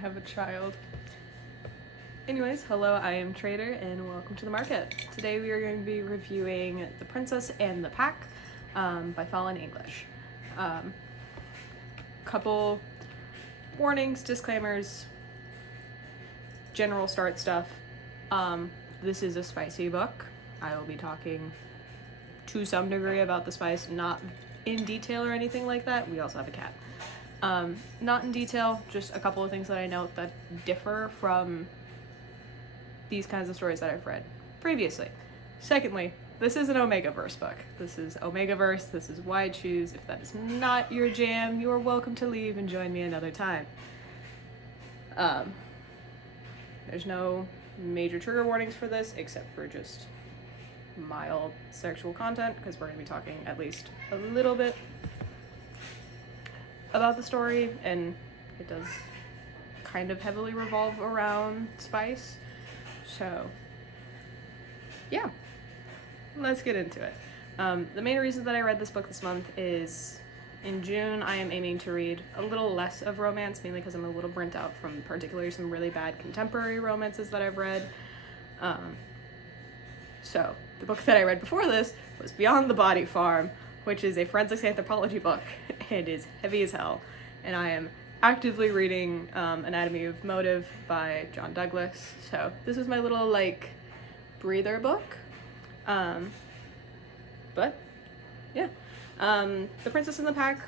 have a child. Anyways, hello, I am Trader and welcome to the market. Today we are going to be reviewing The Princess and the Pack by Fallon English. Couple warnings, disclaimers, general start stuff. This is a spicy book. I will be talking to some degree about the spice, not in detail or anything like that. We also have a cat. Not in detail, just a couple of things that I note that differ from these kinds of stories that I've read previously. Secondly, this is an Omegaverse book. This is Omegaverse, this is why I choose. If that is not your jam, you are welcome to leave and join me another time. There's no major trigger warnings for this, except for just mild sexual content, because we're going to be talking at least a little bit about the story, and it does kind of heavily revolve around spice. So, yeah, let's get into it. The main reason that I read this book this month is in June I am aiming to read a little less of romance, mainly because I'm a little burnt out from particularly some really bad contemporary romances that I've read. So, the book that I read before this was Beyond the Body Farm, which is a forensics anthropology book. It is heavy as hell, and I am actively reading Anatomy of Motive by John Douglas. So this is my little like breather book. But yeah, The Princess and the Pack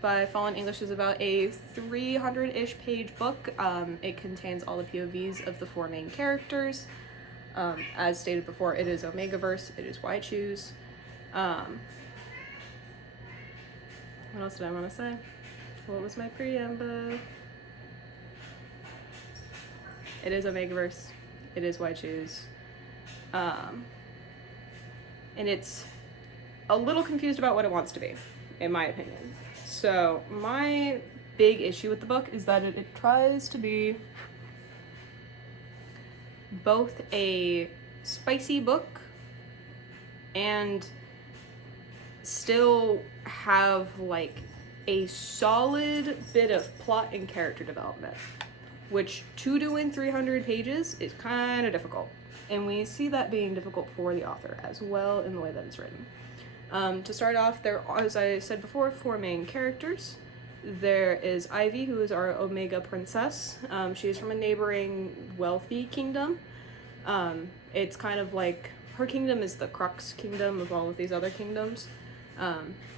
by Fallon English is about a 300-ish page book. It contains all the POVs of the four main characters. As stated before, it is Omegaverse. It is why I choose. What else did I want to say? What was my preamble? It is Omegaverse. It is why I choose. And it's a little confused about what it wants to be, in my opinion. So my big issue with the book is that it tries to be both a spicy book and still have like a solid bit of plot and character development, which to do in 300 pages is kind of difficult, and we see that being difficult for the author as well in the way that it's written. To start off, there are, as I said before, four main characters. There is Ivy, who is our Omega princess. She is from a neighboring wealthy kingdom. It's kind of like her kingdom is the crux kingdom of all of these other kingdoms.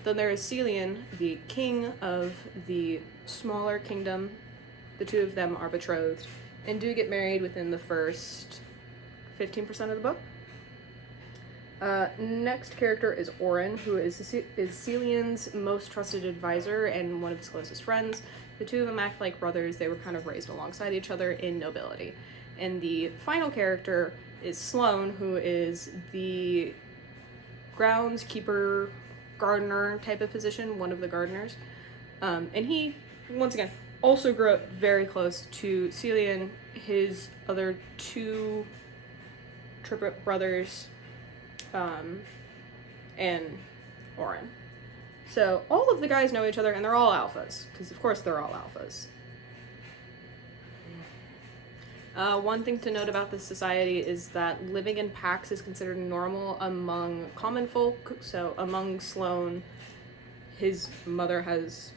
Then there is Celian, the king of the smaller kingdom. The two of them are betrothed and do get married within the first 15% of the book. Next character is Oren, who is Celian's most trusted advisor and one of his closest friends. The two of them act like brothers. They were kind of raised alongside each other in nobility. And the final character is Sloane, who is the groundskeeper, gardener type of position, one of the gardeners. And he, once again, also grew up very close to Celian, his other two triplet brothers, and Oren. So all of the guys know each other, and they're all alphas, because of course they're all alphas. One thing to note about this society is that living in packs is considered normal among common folk. So among Sloane, his mother has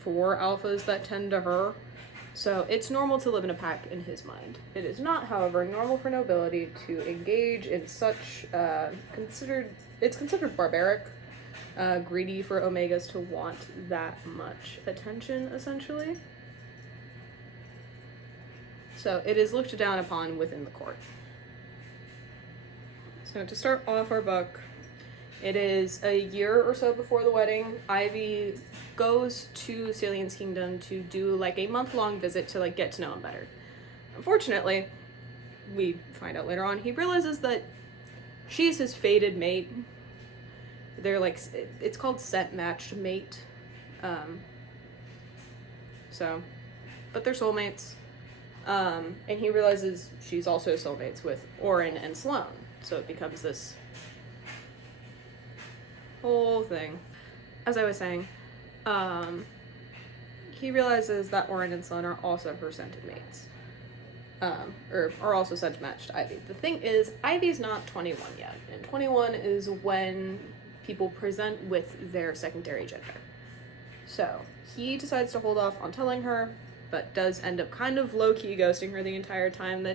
4 alphas that tend to her. So it's normal to live in a pack in his mind. It is not, however, normal for nobility to engage in such it's considered barbaric, greedy for Omegas to want that much attention, essentially. So it is looked down upon within the court. So to start off our book, it is a year or so before the wedding. Ivy goes to Celian's kingdom to do like a month-long visit to like get to know him better. Unfortunately, we find out later on, he realizes that she's his fated mate. They're like, it's called set matched mate. But they're soulmates. And he realizes she's also soulmates with Oren and Sloane. So it becomes this whole thing. As I was saying, he realizes that Oren and Sloane are also her scented mates. Or are also scent matched to Ivy. The thing is, Ivy's not 21 yet, and 21 is when people present with their secondary gender. So, he decides to hold off on telling her, but does end up kind of low-key ghosting her the entire time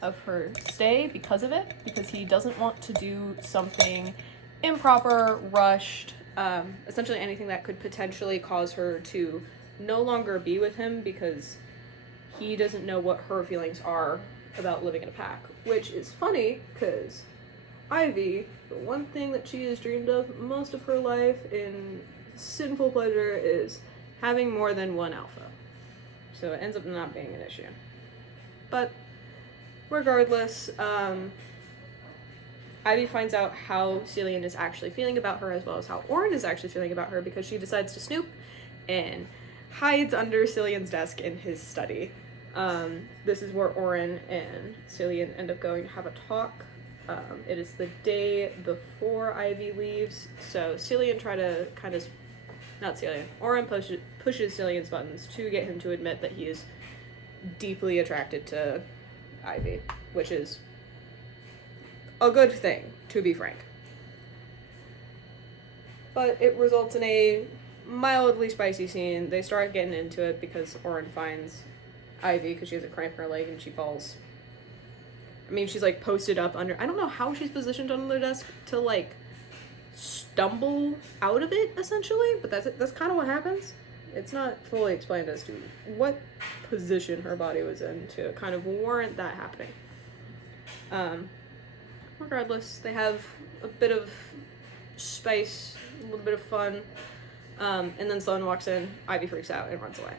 of her stay because of it, because he doesn't want to do something improper, rushed, essentially anything that could potentially cause her to no longer be with him, because he doesn't know what her feelings are about living in a pack. Which is funny, because Ivy, the one thing that she has dreamed of most of her life in sinful pleasure is having more than one alpha. So it ends up not being an issue. But regardless, Ivy finds out how Cillian is actually feeling about her, as well as how Oren is actually feeling about her, because she decides to snoop and hides under Cillian's desk in his study. This is where Oren and Cillian end up going to have a talk. It is the day before Ivy leaves, so Cillian Oren pushes Cillian's buttons to get him to admit that he is deeply attracted to Ivy, which is a good thing, to be frank. But it results in a mildly spicy scene. They start getting into it because Oren finds Ivy because she has a cramp in her leg and she falls. I mean, she's like posted up under, I don't know how she's positioned on their desk to like stumble out of it, essentially, but that's kind of what happens. It's not fully explained as to what position her body was in to kind of warrant that happening. Regardless, they have a bit of spice, a little bit of fun, and then Sloane walks in, Ivy freaks out and runs away.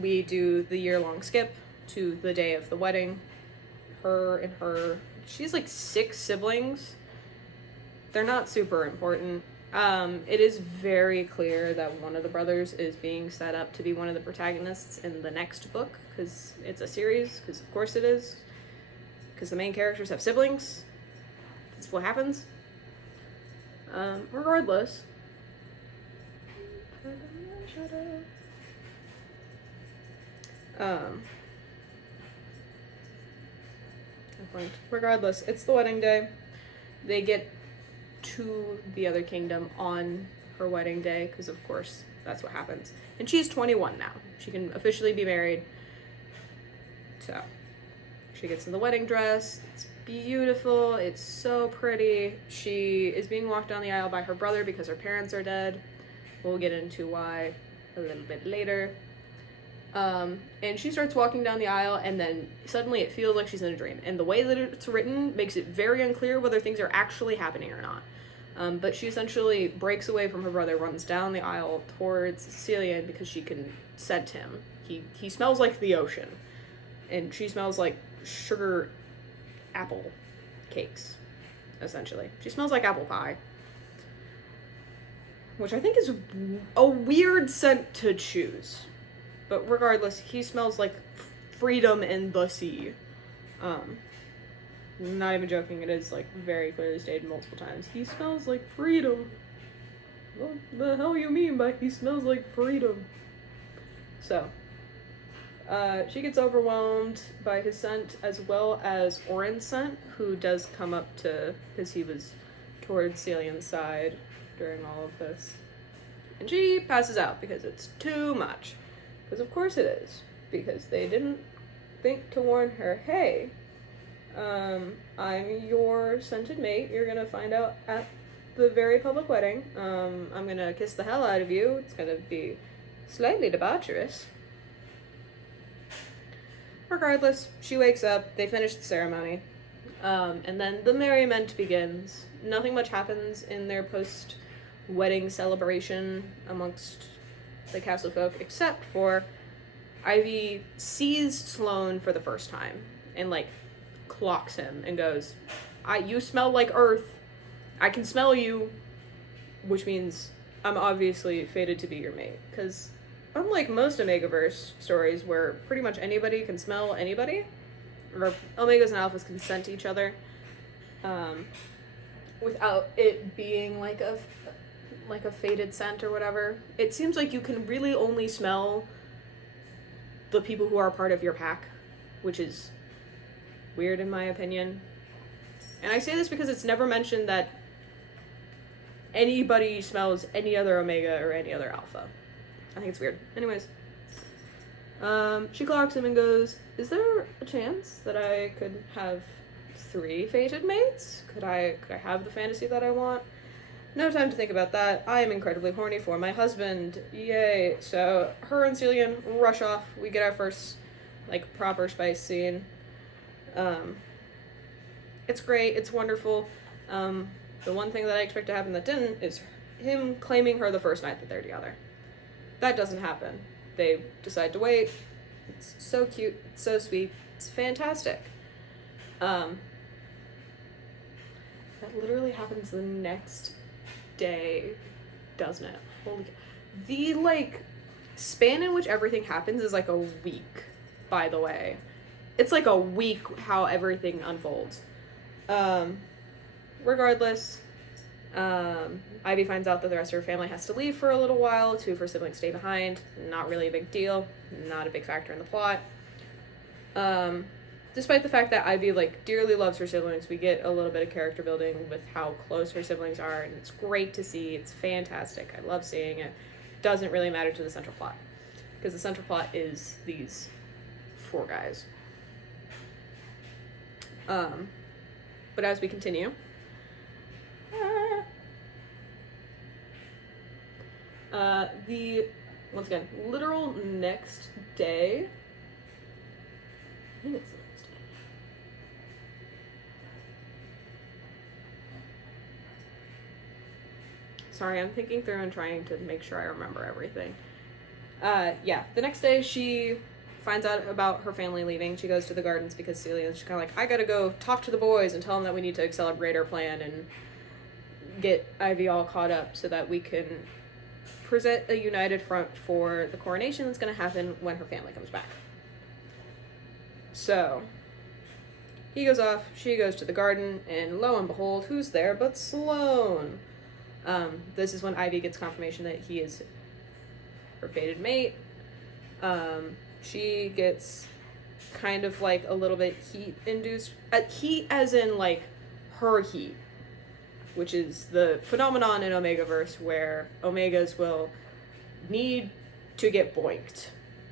We do the year-long skip to the day of the wedding. She's like 6 siblings. They're not super important. It is very clear that one of the brothers is being set up to be one of the protagonists in the next book, because it's a series, because of course it is, because the main characters have siblings. That's what happens. Regardless. Regardless, it's the wedding day. They get to the other kingdom on her wedding day, because of course that's what happens. And she's 21 now. She can officially be married. So she gets in the wedding dress. It's beautiful. It's so pretty. She is being walked down the aisle by her brother because her parents are dead. We'll get into why a little bit later. And she starts walking down the aisle, and then suddenly it feels like she's in a dream. And the way that it's written makes it very unclear whether things are actually happening or not. But she essentially breaks away from her brother, runs down the aisle towards Cillian because she can scent him. He smells like the ocean, and she smells like sugar apple cakes, essentially. She smells like apple pie, which I think is a weird scent to choose. But regardless, he smells like freedom in the sea. Not even joking, it is like very clearly stated multiple times. He smells like freedom. What the hell you mean by he smells like freedom? So, she gets overwhelmed by his scent as well as Oren's scent, who does come up to, because he was towards Cillian's side during all of this. And she passes out because it's too much. Because of course it is. Because they didn't think to warn her, hey, I'm your scented mate. You're gonna find out at the very public wedding. I'm gonna kiss the hell out of you. It's gonna be slightly debaucherous. Regardless, she wakes up. They finish the ceremony. And then the merriment begins. Nothing much happens in their post-wedding celebration amongst the castle folk, except for Ivy sees Sloane for the first time and like clocks him and goes, you smell like earth. I can smell you, which means I'm obviously fated to be your mate. Because unlike most Omegaverse stories where pretty much anybody can smell anybody, or Omegas and Alphas can scent each other, without it being like like a faded scent or whatever. It seems like you can really only smell the people who are part of your pack, which is weird in my opinion. And I say this because it's never mentioned that anybody smells any other Omega or any other Alpha. I think it's weird. Anyways. She clocks him and goes, is there a chance that I could have 3 fated mates? Could I have the fantasy that I want? No time to think about that. I am incredibly horny for my husband. Yay. So her and Cillian rush off. We get our first, like, proper spice scene. It's great. It's wonderful. The one thing that I expect to happen that didn't is him claiming her the first night that they're together. That doesn't happen. They decide to wait. It's so cute. It's so sweet. It's fantastic. That literally happens the next day, doesn't it? Holy... The, like, span in which everything happens is like a week, by the way. It's like a week how everything unfolds. Regardless, Ivy finds out that the rest of her family has to leave for a little while. 2 of her siblings stay behind. Not really a big deal. Not a big factor in the plot. Despite the fact that Ivy, like, dearly loves her siblings, we get a little bit of character building with how close her siblings are, and it's great to see. It's fantastic. I love seeing it. Doesn't really matter to the central plot, because the central plot is these 4 guys. But as we continue, the, once again, literal next day, I think it's the next day. Sorry, I'm thinking through and trying to make sure I remember everything. Yeah, the next day she finds out about her family leaving. She goes to the gardens because Celia's kind of like, I gotta go talk to the boys and tell them that we need to accelerate our plan and get Ivy all caught up so that we can present a united front for the coronation that's going to happen when her family comes back. So, he goes off, she goes to the garden, and lo and behold, who's there but Sloane? This is when Ivy gets confirmation that he is her fated mate. She gets kind of like a little bit heat-induced, heat as in like her heat, which is the phenomenon in Omegaverse where Omegas will need to get boinked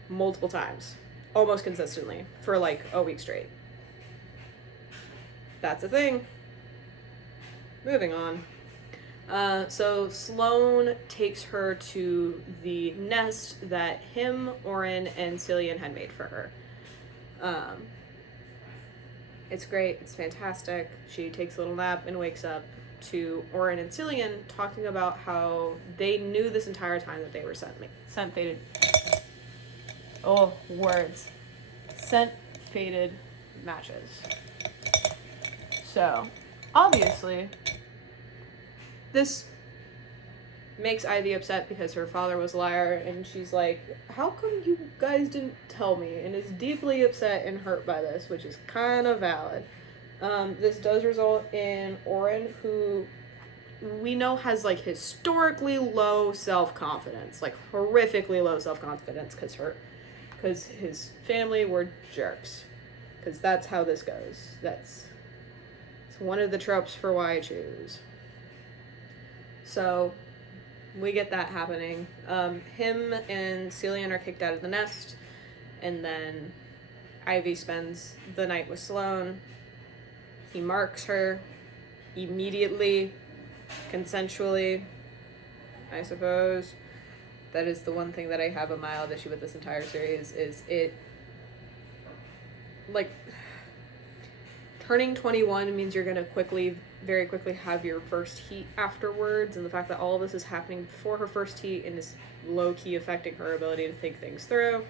multiple times, almost consistently, for like a week straight. That's a thing. Moving on. So Sloane takes her to the nest that him, Oren, and Cillian had made for her. It's great. It's fantastic. She takes a little nap and wakes up to Oren and Cillian talking about how they knew this entire time that they were scent fated. Oh, words. Scent fated matches. So, obviously, this makes Ivy upset because her father was a liar, and she's like, how come you guys didn't tell me? And is deeply upset and hurt by this, which is kind of valid. This does result in Oren, who we know has, like, historically low self-confidence, like, horrifically low self-confidence, because his family were jerks. Because that's how this goes. It's one of the tropes for why I choose. So, we get that happening. Him and Cillian are kicked out of the nest, and then Ivy spends the night with Sloane. He marks her immediately, consensually, I suppose. That is the one thing that I have a mild issue with this entire series, is it, like, turning 21 means you're gonna very quickly have your first heat afterwards, and the fact that all of this is happening before her first heat and is low-key affecting her ability to think things through,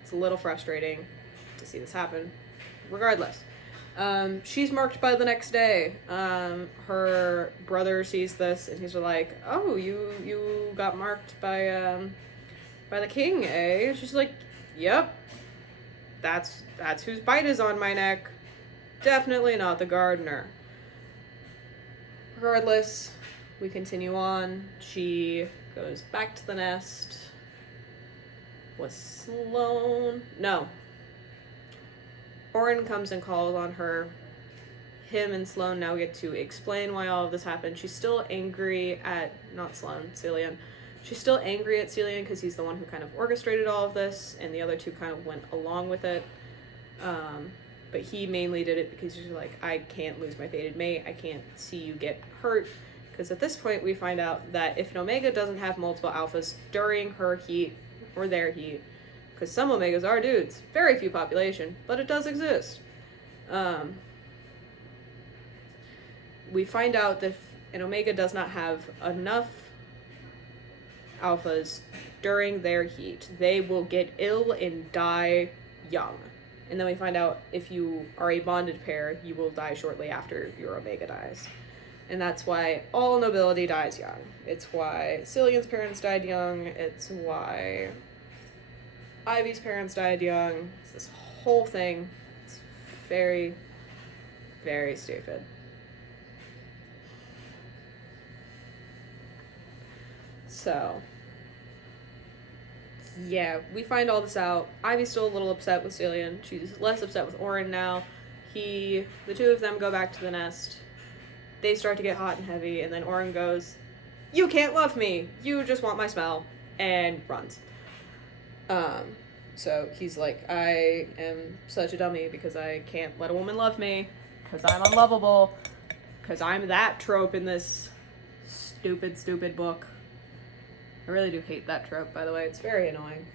it's a little frustrating to see this happen. Regardless, she's marked by the next day. Her brother sees this and he's like, oh, you got marked by the king, eh? She's like, yep, that's whose bite is on my neck. Definitely not the gardener. Regardless, we continue on. She goes back to the nest. Was Sloane? No. Oren comes and calls on her. Him and Sloane now get to explain why all of this happened. She's still angry at, not Sloane, Cillian. She's still angry at Cillian because he's the one who kind of orchestrated all of this, and the other two kind of went along with it. But he mainly did it because he's like, I can't lose my fated mate. I can't see you get hurt. Because at this point, we find out that if an Omega doesn't have multiple alphas during her heat or their heat, because some Omegas are dudes, very few population, but it does exist. We find out that if an Omega does not have enough alphas during their heat, they will get ill and die young. And then we find out if you are a bonded pair, you will die shortly after your Omega dies. And that's why all nobility dies young. It's why Cillian's parents died young. It's why Ivy's parents died young. It's this whole thing. It's very, very stupid. So, yeah, we find all this out. Ivy's still a little upset with Cillian. She's less upset with Oren now. The two of them go back to the nest. They start to get hot and heavy, and then Oren goes, "You can't love me. You just want my smell," and runs. So he's like, I am such a dummy because I can't let a woman love me, because I'm unlovable, because I'm that trope in this stupid, stupid book. I really do hate that trope, by the way. It's very annoying.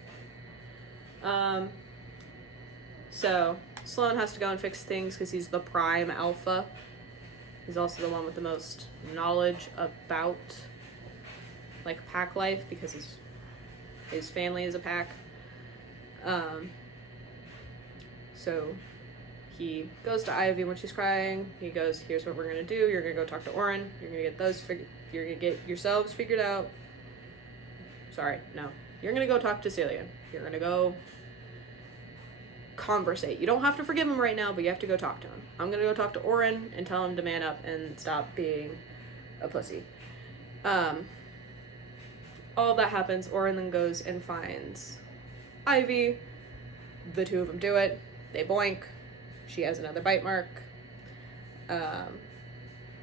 So Sloane has to go and fix things because he's the prime alpha. He's also the one with the most knowledge about, like, pack life, because his family is a pack. So he goes to Ivy when she's crying. He goes, "Here's what we're gonna do. You're gonna go talk to Oren. You're gonna get you're gonna get yourselves figured out." Sorry, no. You're gonna go talk to Cillian. You're gonna go conversate. You don't have to forgive him right now, but you have to go talk to him. I'm gonna go talk to Oren and tell him to man up and stop being a pussy. All that happens. Oren then goes and finds Ivy. The two of them do it. They boink. She has another bite mark.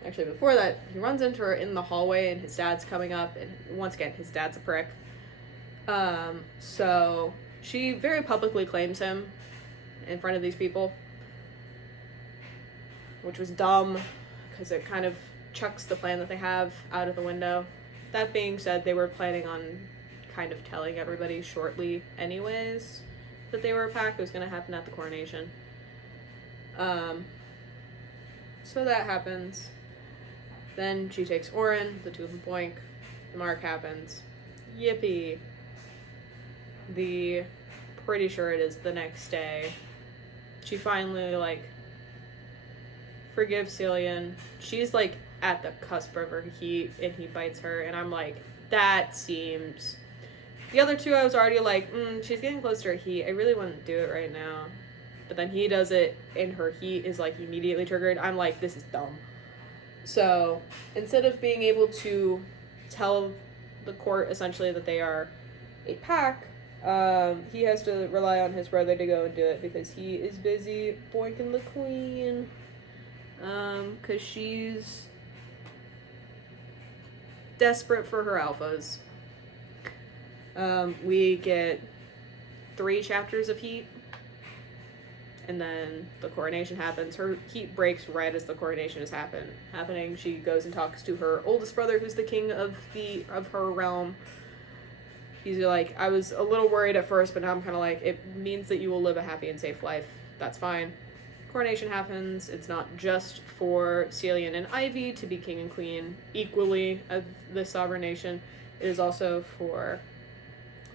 Actually, before that, he runs into her in the hallway, and his dad's coming up, and once again, his dad's a prick. So she very publicly claims him in front of these people, which was dumb, because it kind of chucks the plan that they have out of the window. That being said, they were planning on kind of telling everybody shortly anyways that they were a pack. It was going to happen at the coronation. So that happens. Then she takes Oren, the two of them boink, the mark happens. Yippee. Pretty sure it is the next day, she finally, like, forgives Cillian. She's, like, at the cusp of her heat, and he bites her, and I'm like, that seems... The other two, I was already like, she's getting close to her heat. I really wouldn't do it right now. But then he does it, and her heat is, like, immediately triggered. I'm like, this is dumb. So, instead of being able to tell the court, essentially, that they are a pack, he has to rely on his brother to go and do it, because he is busy boinking the queen. Because she's desperate for her alphas. We get 3 chapters of heat, and then the coronation happens. Her heat breaks right as the coronation is happening. She goes and talks to her oldest brother, who's the king of her realm. He's like, I was a little worried at first, but now I'm kind of like, it means that you will live a happy and safe life. That's fine. Coronation happens. It's not just for Cillian and Ivy to be king and queen equally of the sovereign nation. It is also for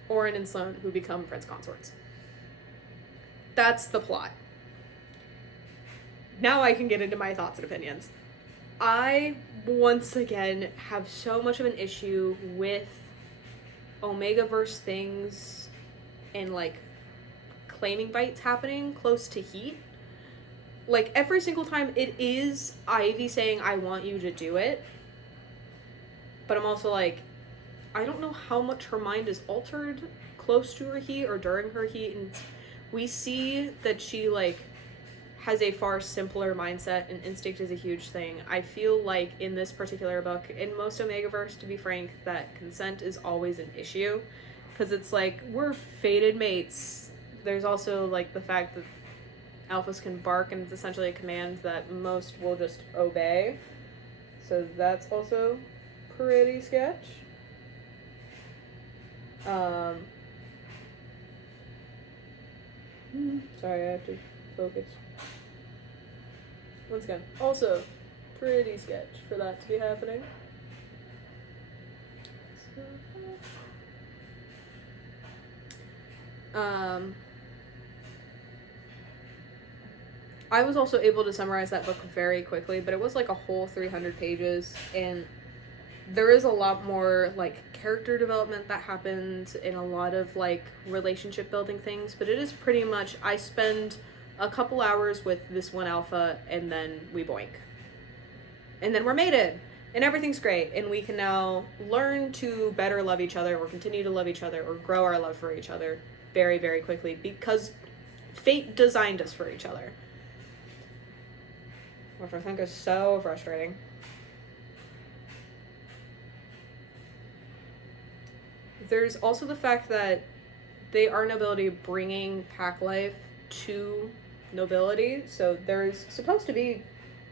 Oren and Sloane, who become prince consorts. That's the plot. Now I can get into my thoughts and opinions. I, once again, have so much of an issue with Omega-verse things and, like, claiming bites happening close to heat. Like, every single time it is Ivy saying, I want you to do it, but I'm also like, I don't know how much her mind is altered close to her heat or during her heat, and we see that she like has a far simpler mindset, and instinct is a huge thing. I feel like in this particular book, in most Omegaverse, to be frank, that consent is always an issue, because it's like, we're fated mates. There's also like the fact that alphas can bark, and it's essentially a command that most will just obey, so that's also pretty sketch. Sorry, I have to focus. Once again, also pretty sketch for that to be happening. I was also able to summarize that book very quickly, but it was like a whole 300 pages, and there is a lot more like character development that happens and a lot of like relationship building things, but it is pretty much, I spend a couple hours with this one alpha and then we boink. And then we're mated and everything's great, and we can now learn to better love each other or continue to love each other or grow our love for each other very, very quickly, because fate designed us for each other. Which I think is so frustrating. There's also the fact that they are nobility bringing pack life to nobility, so there's supposed to be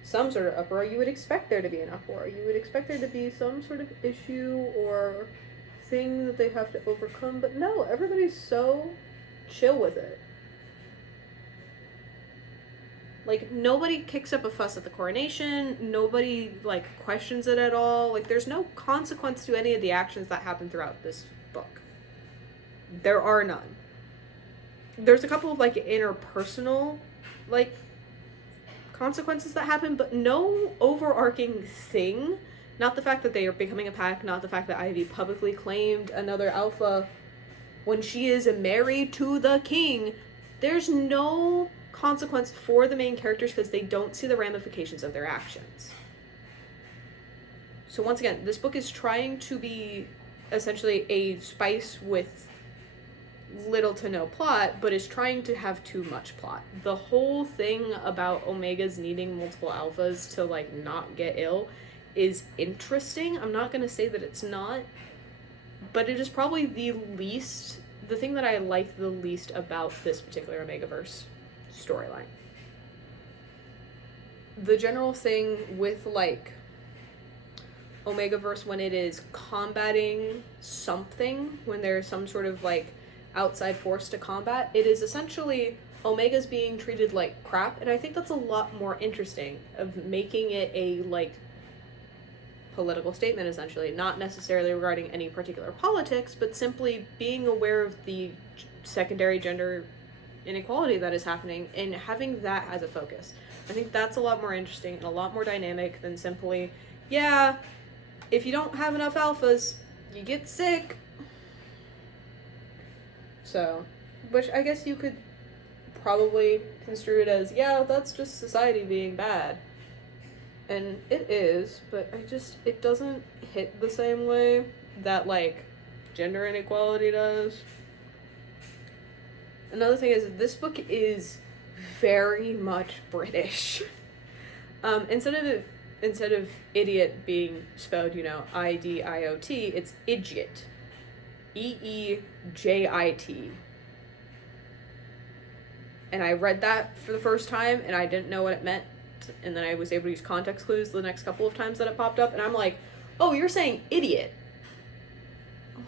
some sort of uproar. You would expect there to be an uproar. You would expect there to be some sort of issue or thing that they have to overcome, but no, everybody's so chill with it. Like, nobody kicks up a fuss at the coronation, nobody, like, questions it at all. Like, there's no consequence to any of the actions that happen throughout this book. There are none. There's a couple of, like, interpersonal, like, consequences that happen, but no overarching thing. Not the fact that they are becoming a pack, not the fact that Ivy publicly claimed another alpha when she is married to the king. There's no consequence for the main characters because they don't see the ramifications of their actions. So once again, this book is trying to be essentially a spice with little to no plot, but is trying to have too much plot. The whole thing about Omegas needing multiple alphas to like not get ill is interesting. I'm not going to say that it's not, but it is probably the thing that I like the least about this particular Omegaverse storyline. The general thing with like Omegaverse, when it is combating something, when there's some sort of like outside force to combat, it is essentially Omegas being treated like crap, and I think that's a lot more interesting, of making it a like political statement, essentially, not necessarily regarding any particular politics, but simply being aware of the secondary gender inequality that is happening and having that as a focus. I think that's a lot more interesting and a lot more dynamic than simply, yeah, if you don't have enough alphas, you get sick. So, which I guess you could probably construe it as, yeah, that's just society being bad. And it is, but it doesn't hit the same way that, like, gender inequality does. Another thing is, this book is very much British. Instead of idiot being spelled, I-D-I-O-T, it's idiot. E-E-J-I-T. And I read that for the first time, and I didn't know what it meant, and then I was able to use context clues the next couple of times that it popped up, and I'm like, oh, you're saying idiot.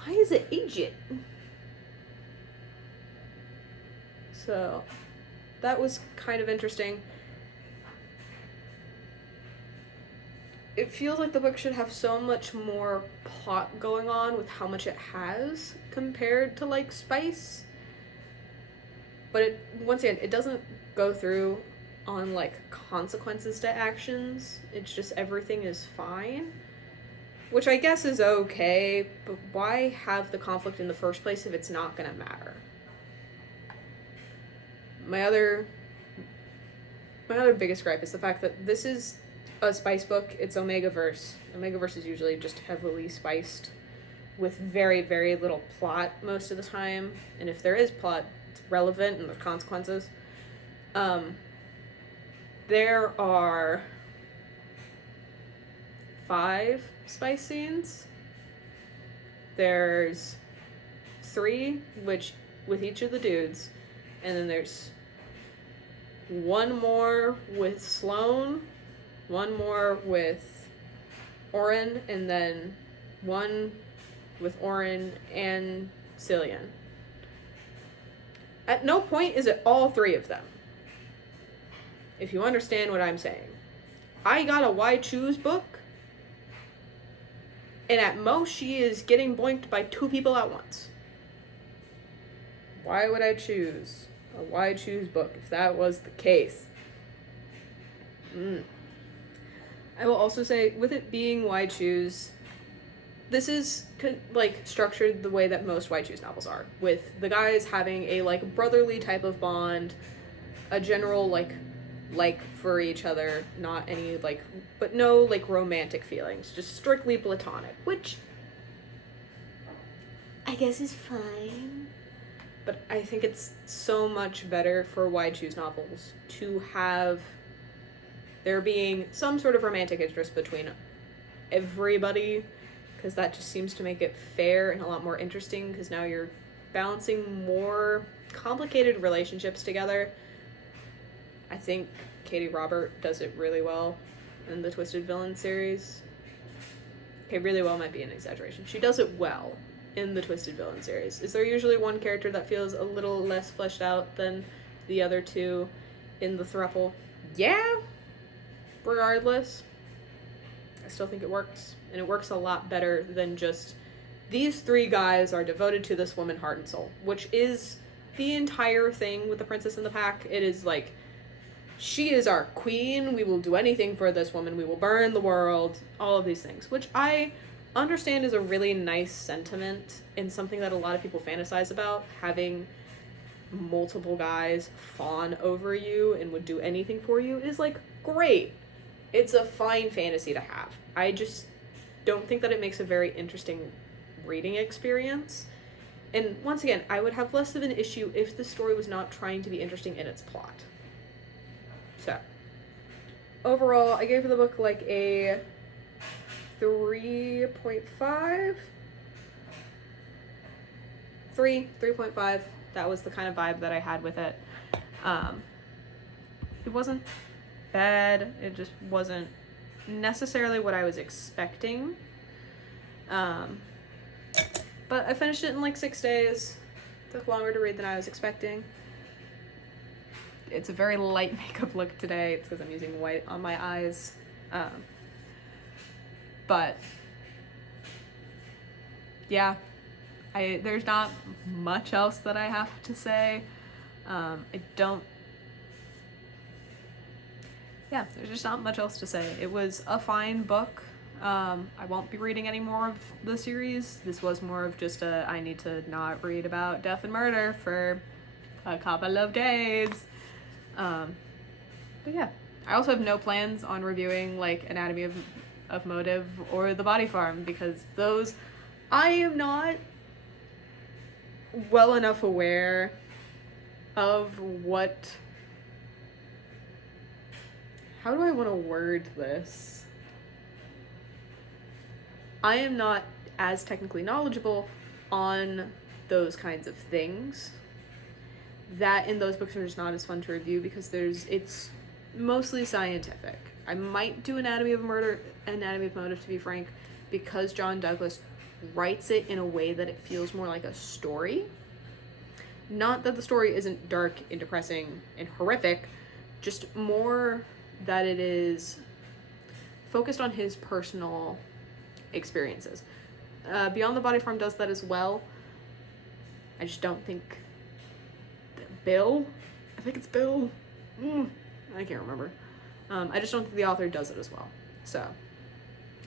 Why is it idiot? So, that was kind of interesting. It feels like the book should have so much more plot going on with how much it has compared to, like, Spice. But once again, it doesn't go through on, like, consequences to actions. It's just everything is fine. Which I guess is okay, but why have the conflict in the first place if it's not gonna matter? My other biggest gripe is the fact that this is a spice book, it's Omegaverse. Omegaverse is usually just heavily spiced with very, very little plot most of the time. And if there is plot, it's relevant and there's consequences. There are 5 spice scenes. There's 3, which with each of the dudes, and then there's 1 more with Sloane, 1 more with Oren, and then 1 with Oren and Cillian. At no point is it all 3 of them. If you understand what I'm saying. I got a Why Choose book, and at most she is getting boinked by 2 people at once. Why would I choose a Why Choose book if that was the case? I will also say, with it being Why Choose, this is like structured the way that most Why Choose novels are, with the guys having a like brotherly type of bond, a general like for each other, not any like, but no like romantic feelings, just strictly platonic, which I guess is fine. But I think it's so much better for Why Choose novels to have there being some sort of romantic interest between everybody, because that just seems to make it fair and a lot more interesting, because now you're balancing more complicated relationships together. I think Katie Robert does it really well in the Twisted Villain series. Okay, really well might be an exaggeration. She does it well in the Twisted Villain series. Is there usually one character that feels a little less fleshed out than the other 2 in the throuple? Yeah. Regardless, I still think it works. And it works a lot better than just these 3 guys are devoted to this woman heart and soul, which is the entire thing with the Princess and the Pack. It is like, she is our queen, we will do anything for this woman, we will burn the world, all of these things, which I understand is a really nice sentiment and something that a lot of people fantasize about, having multiple guys fawn over you and would do anything for you is like great. It's a fine fantasy to have. I just don't think that it makes a very interesting reading experience. And once again, I would have less of an issue if the story was not trying to be interesting in its plot. So, overall, I gave the book like a 3.5. 3.5. That was the kind of vibe that I had with it. It wasn't bad. It just wasn't necessarily what I was expecting. But I finished it in like 6 days. Took longer to read than I was expecting. It's a very light makeup look today. It's because I'm using white on my eyes. But yeah, there's not much else that I have to say. There's just not much else to say. It was a fine book. I won't be reading any more of the series. This was more of just I need to not read about death and murder for a couple of days. But yeah, I also have no plans on reviewing like Anatomy of Motive or The Body Farm, because those I am not well enough aware of what. How do I want to word this? I am not as technically knowledgeable on those kinds of things. That in those books are just not as fun to review because it's mostly scientific. I might do Anatomy of Motive, to be frank, because John Douglas writes it in a way that it feels more like a story. Not that the story isn't dark and depressing and horrific, just more that it is focused on his personal experiences. Beyond the Body Farm does that as well. I just don't think Bill? I think it's Bill. I can't remember. I just don't think the author does it as well. So,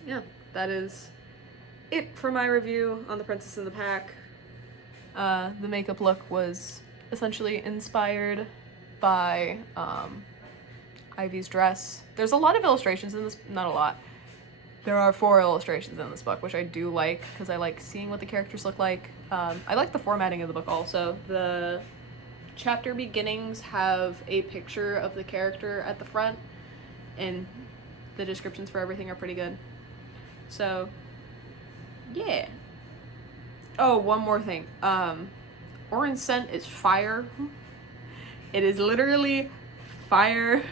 yeah, that is it for my review on The Princess and the Pack. The makeup look was essentially inspired by Ivy's dress. There's a lot of illustrations in this, not a lot. There are 4 illustrations in this book, which I do like, because I like seeing what the characters look like. I like the formatting of the book also. The chapter beginnings have a picture of the character at the front, and the descriptions for everything are pretty good. So, yeah. Oh, one more thing. Orin's scent is fire. It is literally fire,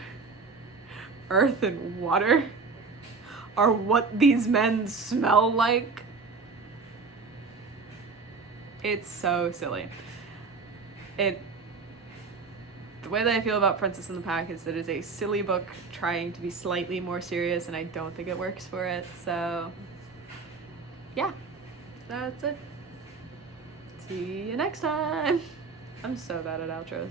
earth, and water are what these men smell like. It's so silly. The way that I feel about Princess and the Pack is that it is a silly book trying to be slightly more serious, and I don't think it works for it, so yeah, that's it. See you next time. I'm so bad at outros.